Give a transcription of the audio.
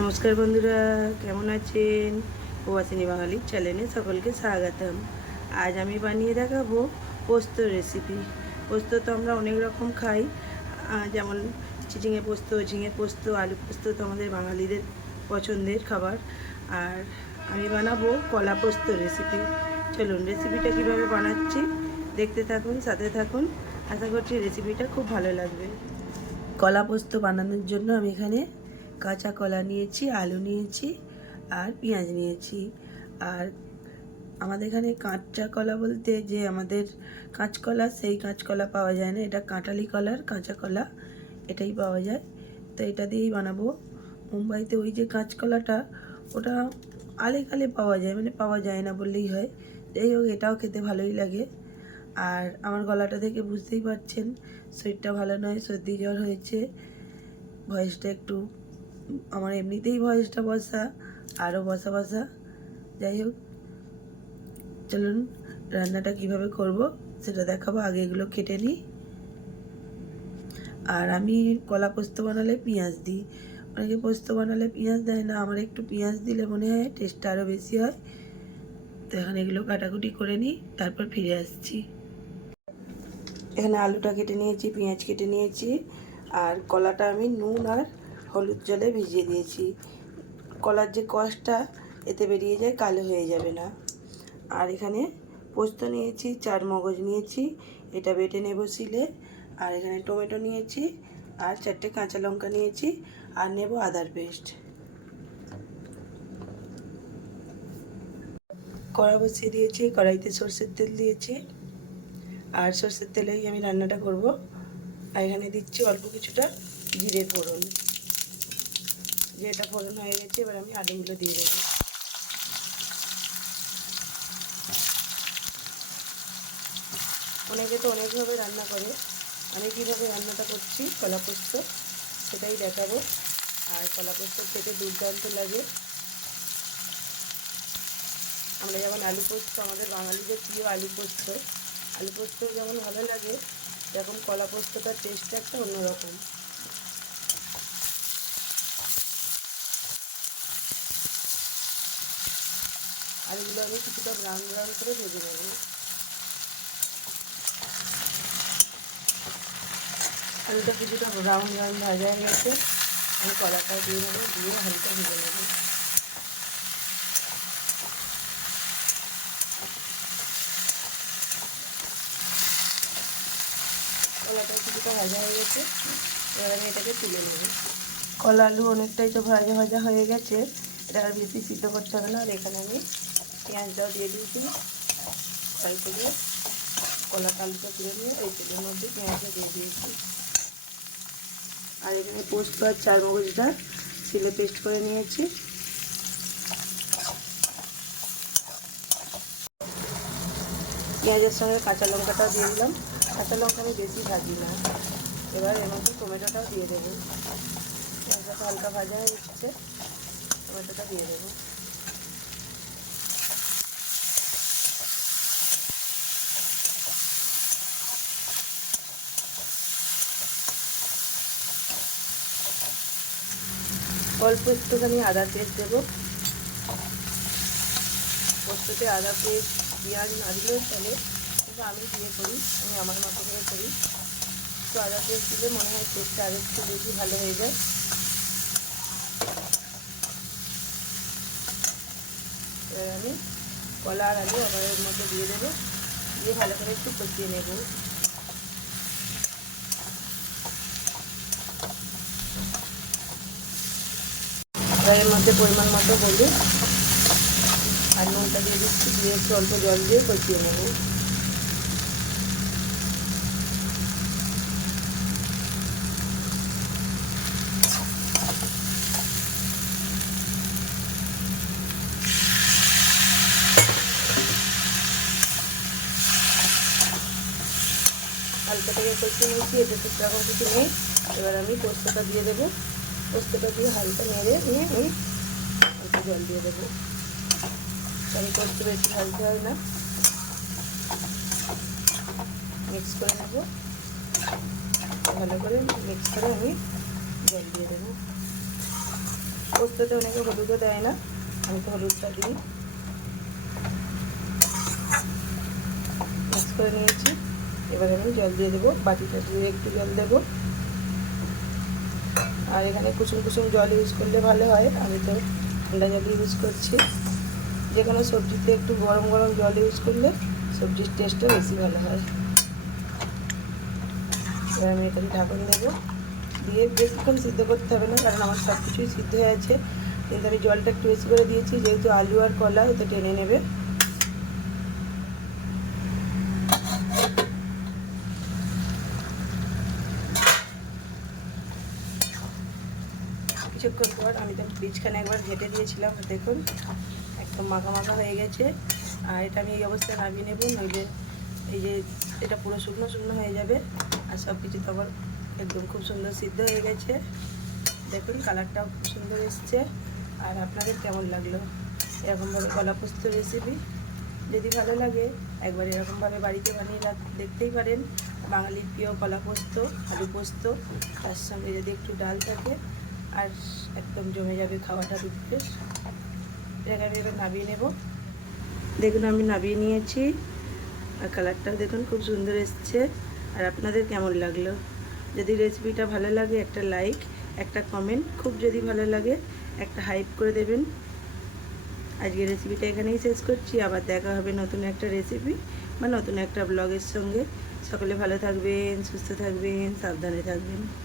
নমস্কার বন্ধুরা, কেমন আছেন? প্রবাসিনী বাঙালির চ্যানেলে সকলকে স্বাগতম। আজ আমি বানিয়ে দেখাবো পোস্ত রেসিপি পোস্ত তো আমরা অনেক রকম খাই। যেমন চিচিঙে পোস্ত, ঝিঙে পোস্ত, আলু পোস্ত তো আমাদের বাঙালিদের পছন্দের খাবার। আর আমি বানাবো কলা পোস্ত রেসিপি চলুন রেসিপিটা কীভাবে বানাচ্ছি দেখতে থাকুন, সাথে থাকুন। আশা করছি রেসিপিটা খুব ভালো লাগবে। কলা পোস্ত বানানোর জন্য আমি এখানে কাঁচা কলা নিয়েছি, আলু নিয়েছি আর পেঁয়াজ নিয়েছি। আর আমাদের এখানে কাঁচা কলা বলতে যে আমাদের কাঁচকলা, সেই কাঁচকলা পাওয়া যায় না। এটা কাঁটালি কলার কাঁচা কলা, এটাই পাওয়া যায়। তো এটা দিয়েই বানাবো। মুম্বাইতে ওই যে কাঁচকলাটা, ওটা আলে কালে পাওয়া যায় মানে পাওয়া যায় না বললেই হয়। যাই হোক, এটাও খেতে ভালোই লাগে। আর আমার গলাটা থেকে বুঝতেই পারছেন, শরীরটা ভালো নয়, সর্দি জ্বর হয়েছে। ভয়েসটা একটু আমার এমনিতেই ভয়েসটা বসা আরও বসা বসা। যাই হোক, চলুন রান্নাটা কীভাবে করব সেটা দেখাবো, আগে এগুলো কেটে নিই। আর আমি কলা পোস্ত বানালে পেঁয়াজ দিই। অনেকে পোস্ত বানালে পেঁয়াজ দেয় না, আমার একটু পেঁয়াজ দিলে মনে হয় টেস্টটা আরও বেশি হয়। তো এখন এগুলো কাটাকুটি করে নিই, তারপর ফিরে আসছি। এখানে আলুটা কেটে নিয়েছি, পেঁয়াজ কেটে নিয়েছি, আর কলাটা আমি নুন আর হলুদ জলে ভিজিয়ে দিয়েছি। কলার যে কষটা, এতে বেরিয়ে যায় কালো হয়ে যাবে না। আর এখানে পোস্ত নিয়েছি, চার মগজ নিয়েছি, এটা বেটে নেব শিলে। আর এখানে টমেটো নিয়েছি, আর চারটে কাঁচা লঙ্কা নিয়েছি, আর নেব আদার পেস্ট। কড়া বসিয়ে দিয়েছি, কড়াইতে সর্ষের তেল দিয়েছি। আর সর্ষের তেলেই আমি রান্নাটা করব। আর এখানে দিচ্ছি অল্প কিছুটা জিরে ফোড়ন। জিরেটা ফোড়ন হয়ে গেছে, এবার আমি আলুগুলো দিয়ে দেবো। অনেকে তো অনেকভাবে রান্না করে আমি কীভাবে রান্নাটা করছি কলা পোস্ত সেটাই দেখাবো। আর কলা পোস্ত খেতে দুর্দান্ত লাগে। আমরা যেমন আলু পোস্ত, আমাদের বাঙালিদের প্রিয় আলু পোস্ত। আলু পোস্ত যেমন ভালো লাগে এরকম কলা পোস্তটার টেস্টটা একটা অন্যরকম। আলুগুলো আমি কিছুটা ব্রাউন ব্রাউন করে ভেজে নেব। আলুটা কিছুটা ব্রাউন ব্রাউন ভাজা হয়ে গেছে। আমি কলাটা দিয়ে নেব, দিয়ে হালকা ভেজে নেব। কলাটা কিছুটা ভাজা হয়ে গেছে। এবার আমি এটাকে তুলে নেব। কলা আলু অনেকটাই তো ভাজা ভাজা হয়ে গেছে। এটা আর বেশি সিদ্ধ করতে হবে না। আর এখানে আমি পেঁয়াজটাও দিয়ে দিয়েছি। ফ্রাই করে কলা আলুটা তুলে নিয়ে ওই তেলের মধ্যে পেঁয়াজটা দিয়ে দিয়েছি। আর এখানে পোস্ত আর চার মগজটা ছিলে পেস্ট করে নিয়েছি। পেঁয়াজের সঙ্গে কাঁচা লঙ্কাটাও দিয়ে দিলাম। কাঁচা লঙ্কা আমি বেশি ভাজি না। এবার এর মধ্যে টমেটোটাও দিয়ে দেবো। পেঁয়াজটা হালকা ভাজা হয়ে এসেছে, টমেটোটা দিয়ে দেবো। অল্প একটুখানি আদা পেস্ট দেবো। পোস্ততে আদা পেস্ট, পেঁয়াজ না দিলেও চলে, কিন্তু আমি দিয়ে করি, আমি আমার মতো করে করি। তো আদা পেস্ট দিলে মনে হয় টেস্টটা আরও একটু বেশি ভালো হয়ে যায়। আমি কলা আর আলু আবার এর মধ্যে দিয়ে দেবো, দিয়ে ভালো করে একটু কষিয়ে নেব। এবার মধ্যে পরিমাণ মতো হলুদ আর নুনটা দিয়ে দিচ্ছি, দিয়ে একটু অল্প জল দিয়ে কষিয়ে নেব। হালকা থেকে কষিয়ে নিয়েছি এতে তো সেরকম কিছু নেই। এবার আমি পোস্তটা দিয়ে দেবো। পোস্তটা দিয়ে হালকা নেড়ে নিয়ে আমি একটু জল দিয়ে দেবো। আমি পোস্ত বেশি ঢালতে হয় না। মিক্স করে নেব। ভালো করে মিক্স করে আমি জল দিয়ে দেবো। পোস্ততে অনেকে হলুদও দেয় না। আমি তো হলুদটা দিই। মিক্স করে নিয়েছি। এবার আমি জল দিয়ে দেবো। বাটিটা দিয়ে একটু জল দেবো। আর এখানে কুসুম কুসুম জল ইউজ করলে ভালো হয়। আমি তো ঠান্ডা জল ইউজ করছি। যে কোনো সবজিতে একটু গরম গরম জল ইউজ করলে সবজির টেস্টটা বেশি ভালো হয়। এবার আমি এটাকে ঢাকন দেবো। দিয়ে বেশিক্ষণ সিদ্ধ করতে হবে না, কারণ আমার সব কিছুই সিদ্ধ হয়ে আছে। কিন্তু আমি জলটা একটু বেশি করে দিয়েছি, যেহেতু আলু আর কলা ওতে টেনে নেবে। কিছুক্ষণ পর আমি তো বীজখানে একবার ঘেটে দিয়েছিলাম, দেখুন, একদম মাখা মাখা হয়ে গেছে। আর এটা আমি এই অবস্থায় নামিয়ে নেব, নইলে এই যে এটা পুরো শুকনো শুকনো হয়ে যাবে, আর সব কিছু তো আবার একদম খুব সুন্দর সিদ্ধ হয়ে গেছে। দেখুন, কালারটাও খুব সুন্দর এসছে। আর আপনাদের কেমন লাগল? এরকমভাবে কলা পোস্ত রেসিপি যদি ভালো লাগে, একবার এরকমভাবে বাড়িতে বানিয়ে দেখতেই পারেন। বাঙালির প্রিয় কলা পোস্ত আলু পোস্ত তার সঙ্গে যদি একটু ডাল থাকে আর একদম জমে যাবে খাওয়াটা দুপুরে এটাকে আমি এবার নামিয়ে নেব। দেখুন, আমি নামিয়ে নিয়েছি। আর কালারটাও দেখুন, খুব সুন্দর এসছে। আর আপনাদের কেমন লাগল? যদি রেসিপিটা ভালো লাগে, একটা লাইক একটা কমেন্ট খুব যদি ভালো লাগে, একটা হাইপ করে দেবেন। আজকে রেসিপিটা এখানেই শেষ করছি। আবার দেখা হবে নতুন একটা রেসিপি বা নতুন একটা ব্লগের সঙ্গে। সকলে ভালো থাকবেন, সুস্থ থাকবেন, সাবধানে থাকবেন।